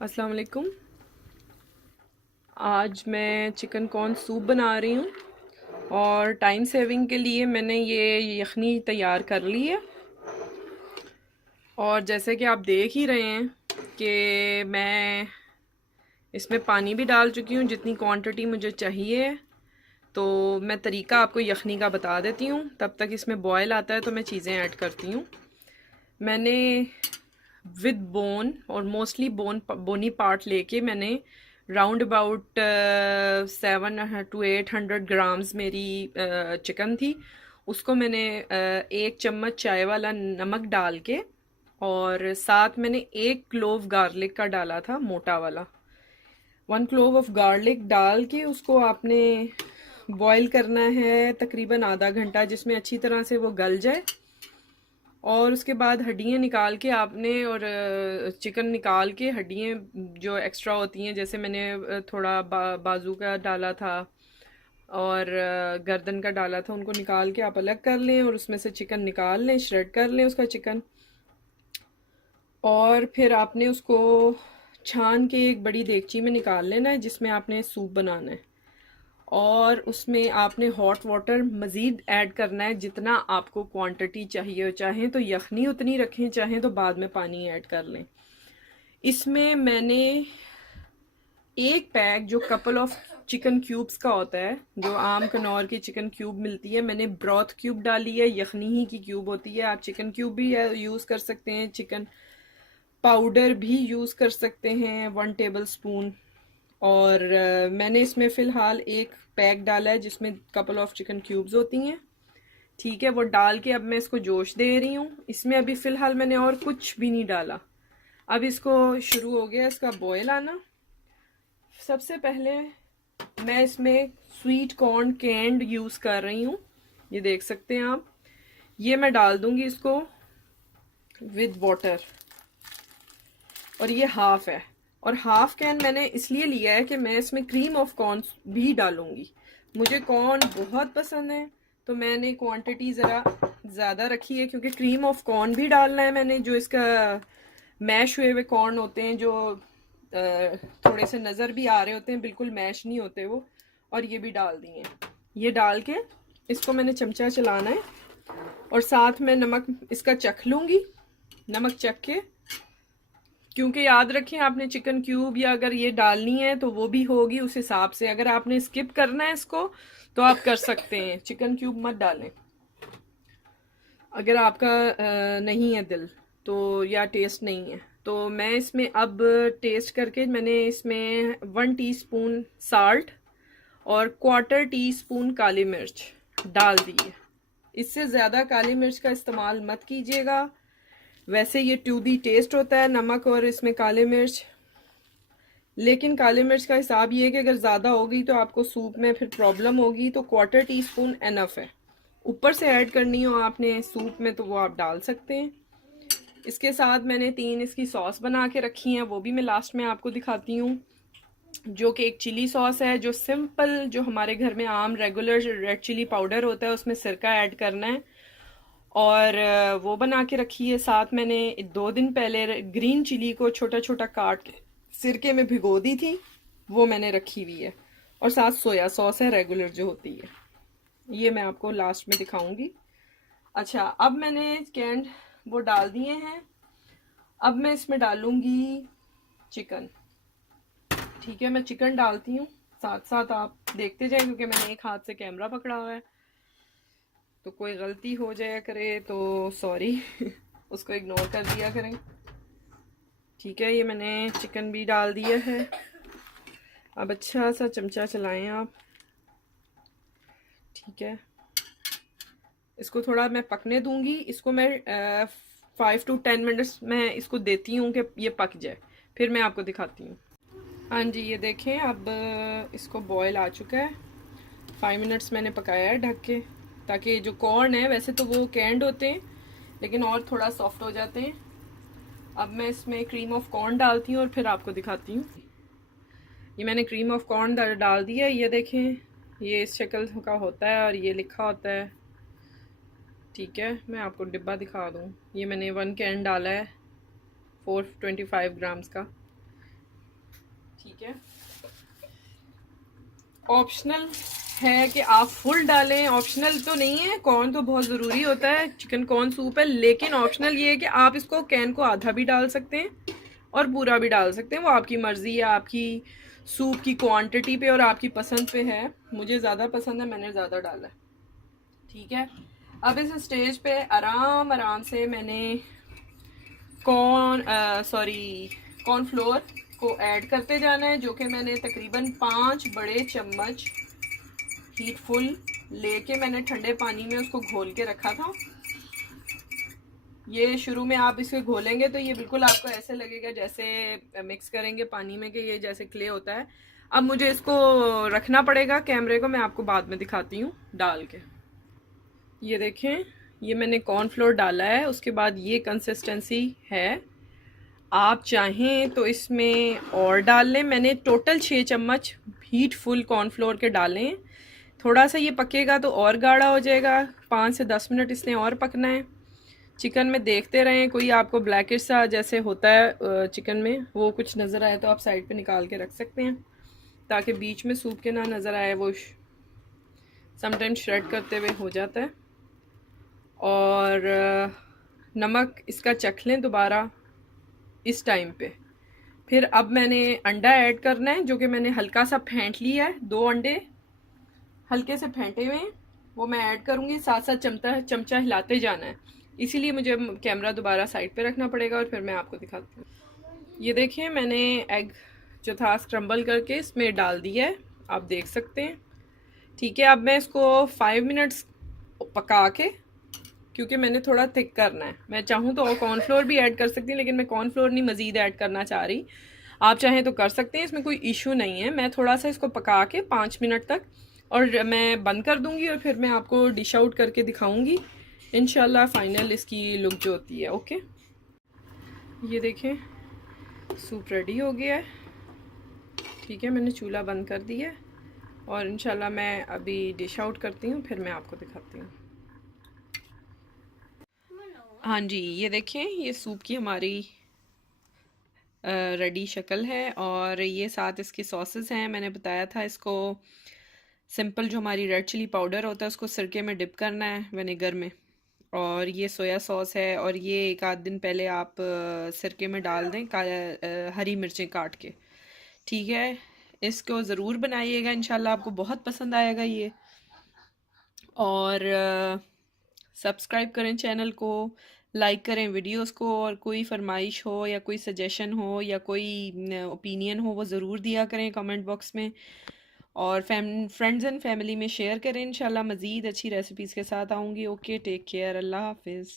अस्सलाम वालेकुम। आज मैं चिकन कॉर्न सूप बना रही हूँ और टाइम सेविंग के लिए मैंने ये यखनी तैयार कर ली है। और जैसे कि आप देख ही रहे हैं कि मैं इसमें पानी भी डाल चुकी हूँ जितनी क्वांटिटी मुझे चाहिए। तो मैं तरीका आपको यखनी का बता देती हूँ, तब तक इसमें बॉयल आता है तो मैं चीज़ें ऐड करती हूँ। मैंने विद बोन और मोस्टली बोनी पार्ट लेके मैंने राउंड अबाउट 700 to 800 ग्राम्स मेरी चिकन थी। उसको मैंने 1 चम्मच चाय वाला नमक डाल के, और साथ मैंने 1 क्लोव गार्लिक का डाला था, मोटा वाला। 1 क्लोव ऑफ गार्लिक डाल के उसको आपने बॉईल करना है तकरीबन आधा घंटा, जिसमें अच्छी तरह से वो गल जाए। और उसके बाद हड्डियाँ निकाल के आपने, और चिकन निकाल के हड्डियाँ जो एक्स्ट्रा होती हैं, जैसे मैंने थोड़ा बाजू का डाला था और गर्दन का डाला था, उनको निकाल के आप अलग कर लें और उसमें से चिकन निकाल लें, श्रेड कर लें उसका चिकन। और फिर आपने उसको छान के एक बड़ी देगची में निकाल लेना है जिसमें आपने सूप बनाना है। और उसमें आपने हॉट वाटर मज़ीद ऐड करना है जितना आपको क्वांटिटी चाहिए हो। चाहें तो यखनी उतनी रखें, चाहें तो बाद में पानी ऐड कर लें। इसमें मैंने एक पैक जो कपल ऑफ चिकन क्यूब्स का होता है, जो आम कनौर की चिकन क्यूब मिलती है, मैंने ब्रॉथ क्यूब डाली है। यखनी ही की क्यूब होती है, आप चिकन क्यूब भी यूज़ कर सकते हैं, चिकन पाउडर भी यूज़ कर सकते हैं, 1 टेबल स्पून। और मैंने इसमें फ़िलहाल एक पैक डाला है जिसमें कपल ऑफ चिकन क्यूब्स होती हैं। ठीक है, वो डाल के अब मैं इसको जोश दे रही हूँ। इसमें अभी फ़िलहाल मैंने और कुछ भी नहीं डाला। अब इसको शुरू हो गया इसका बॉयल आना। सबसे पहले मैं इसमें स्वीट कॉर्न कैंड यूज़ कर रही हूँ, ये देख सकते हैं आप। ये मैं डाल दूंगी इसको विद वाटर, और ये हाफ है। और हाफ कैन मैंने इसलिए लिया है कि मैं इसमें क्रीम ऑफ कॉर्न भी डालूंगी। मुझे कॉर्न बहुत पसंद है तो मैंने क्वांटिटी ज़रा ज़्यादा रखी है, क्योंकि क्रीम ऑफ कॉर्न भी डालना है मैंने। जो इसका मैश हुए हुए कॉर्न होते हैं, जो थोड़े से नज़र भी आ रहे होते हैं, बिल्कुल मैश नहीं होते वो, और ये भी डाल दिए। ये डाल के इसको मैंने चमचा चलाना है, और साथ में नमक इसका चख लूँगी, नमक चख के। क्योंकि याद रखें, आपने चिकन क्यूब या अगर ये डालनी है तो वो भी होगी उस हिसाब से। अगर आपने स्किप करना है इसको तो आप कर सकते हैं, चिकन क्यूब मत डालें अगर आपका नहीं है दिल तो, या टेस्ट नहीं है तो। मैं इसमें अब टेस्ट करके मैंने इसमें 1 टीस्पून साल्ट और 1/4 टीस्पून काली मिर्च डाल दी है। इससे ज़्यादा काली मिर्च का इस्तेमाल मत कीजिएगा। वैसे ये टू दी टेस्ट होता है नमक और इसमें काली मिर्च, लेकिन काली मिर्च का हिसाब ये है कि अगर ज़्यादा हो गई तो आपको सूप में फिर प्रॉब्लम होगी। तो 1/4 टीस्पून एनफ है। ऊपर से ऐड करनी हो आपने सूप में तो वो आप डाल सकते हैं। इसके साथ मैंने 3 इसकी सॉस बना के रखी हैं, वो भी मैं लास्ट में आपको दिखाती हूँ। जो कि एक चिली सॉस है, जो सिंपल, जो हमारे घर में आम रेगुलर रेड चिली पाउडर होता है, उसमें सिरका ऐड करना है। और वो बना के रखी है। साथ मैंने 2 दिन पहले ग्रीन चिली को छोटा छोटा काट के सिरके में भिगो दी थी, वो मैंने रखी हुई है। और साथ सोया सॉस है रेगुलर जो होती है, ये मैं आपको लास्ट में दिखाऊंगी। अच्छा, अब मैंने कैंड वो डाल दिए हैं। अब मैं इसमें डालूंगी चिकन। ठीक है, मैं चिकन डालती हूँ, साथ साथ आप देखते जाएं, क्योंकि मैंने एक हाथ से कैमरा पकड़ा हुआ है, तो कोई गलती हो जाया करे तो सॉरी उसको इग्नोर कर दिया करें। ठीक है, ये मैंने चिकन भी डाल दिया है। अब अच्छा सा चमचा चलाएं आप। ठीक है, इसको थोड़ा मैं पकने दूंगी। इसको मैं 5 to 10 मिनट्स मैं इसको देती हूँ कि ये पक जाए, फिर मैं आपको दिखाती हूँ। हाँ जी, ये देखें अब इसको बॉयल आ चुका है। 5 मिनट्स मैंने पकाया है ढक के, ताकि जो कॉर्न है, वैसे तो वो कैंड होते हैं लेकिन और थोड़ा सॉफ्ट हो जाते हैं। अब मैं इसमें क्रीम ऑफ कॉर्न डालती हूँ और फिर आपको दिखाती हूँ। ये मैंने क्रीम ऑफ कॉर्न डाल दिया। ये देखें, ये इस शक्ल का होता है और ये लिखा होता है। ठीक है, मैं आपको डिब्बा दिखा दूँ। ये मैंने 1 कैन डाला है, 425 ग्राम्स का। ठीक है, ऑप्शनल है कि आप फुल डालें, ऑप्शनल तो नहीं है, कॉर्न तो बहुत ज़रूरी होता है, चिकन कॉर्न सूप है, लेकिन ऑप्शनल ये है कि आप इसको कैन को आधा भी डाल सकते हैं और पूरा भी डाल सकते हैं, वो आपकी मर्ज़ी है, आपकी सूप की क्वांटिटी पे और आपकी पसंद पे है। मुझे ज़्यादा पसंद है, मैंने ज़्यादा डाला है। ठीक है, अब इस स्टेज पे आराम आराम से मैंने कॉर्नफ्लोर को ऐड करते जाना है, जो कि मैंने तकरीबन 5 बड़े चम्मच हीट फुल लेके मैंने ठंडे पानी में उसको घोल के रखा था। ये शुरू में आप इसे घोलेंगे तो ये बिल्कुल आपको ऐसे लगेगा जैसे मिक्स करेंगे पानी में कि ये जैसे क्ले होता है। अब मुझे इसको रखना पड़ेगा, कैमरे को मैं आपको बाद में दिखाती हूँ डाल के। ये देखें, ये मैंने कॉर्नफ्लोर डाला है, उसके बाद ये कंसिस्टेंसी है। आप चाहें तो इसमें और डाल लें, मैंने टोटल 6 चम्मच हीट फुल कॉर्नफ्लोर के डालें। थोड़ा सा ये पकेगा तो और गाढ़ा हो जाएगा, 5 से 10 मिनट इसने और पकना है। चिकन में देखते रहें, कोई आपको ब्लैकिश सा जैसे होता है चिकन में, वो कुछ नज़र आए तो आप साइड पे निकाल के रख सकते हैं, ताकि बीच में सूप के ना नज़र आए, वो समटाइम श्रेड करते हुए हो जाता है। और नमक इसका चख लें दोबारा इस टाइम पे। फिर अब मैंने अंडा ऐड करना है, जो कि मैंने हल्का सा फेंट लिया है, 2 अंडे हल्के से फेंटे हुए हैं, वो मैं ऐड करूँगी। साथ साथ चमचा हिलाते जाना है, इसीलिए मुझे कैमरा दोबारा साइड पे रखना पड़ेगा और फिर मैं आपको दिखाती हूँ। ये देखिए, मैंने एग जो था स्क्रम्बल करके इसमें डाल दिया है, आप देख सकते हैं। ठीक है, अब मैं इसको 5 मिनट्स पका के, क्योंकि मैंने थोड़ा थिक करना है, मैं चाहूँ तो कॉर्नफ्लोर भी ऐड कर सकती हूँ, लेकिन मैं कॉर्नफ्लोर नहीं मज़ीद ऐड करना चाह रही। आप चाहें तो कर सकते हैं, इसमें कोई इशू नहीं है। मैं थोड़ा सा इसको पका के 5 मिनट तक और मैं बंद कर दूंगी और फिर मैं आपको डिश आउट करके दिखाऊंगी इंशाल्लाह फाइनल इसकी लुक जो होती है। ओके, ये देखें, सूप रेडी हो गया है। ठीक है, मैंने चूल्हा बंद कर दिया है और इंशाल्लाह मैं अभी डिश आउट करती हूँ, फिर मैं आपको दिखाती हूँ। हाँ जी, ये देखें, ये सूप की हमारी रेडी शक्ल है और ये साथ इसके सॉसेस हैं। मैंने बताया था इसको सिंपल जो हमारी रेड चिली पाउडर होता है उसको सिरके में डिप करना है, विनेगर में, और ये सोया सॉस है, और ये 1 आध दिन पहले आप सिरके में डाल दें हरी मिर्चें काट के। ठीक है, इसको ज़रूर बनाइएगा, इंशाल्लाह आपको बहुत पसंद आएगा ये। और सब्सक्राइब करें चैनल को, लाइक करें वीडियोस को, और कोई फरमाइश हो या कोई सजेशन हो या कोई ओपिनियन हो वो ज़रूर दिया करें कमेंट बॉक्स में, और फ्रेंड्स एंड फैमिली में शेयर करें। इंशाल्लाह मज़ीद अच्छी रेसिपीज़ के साथ आऊँगी। ओके, टेक केयर, अल्लाह हाफिज़।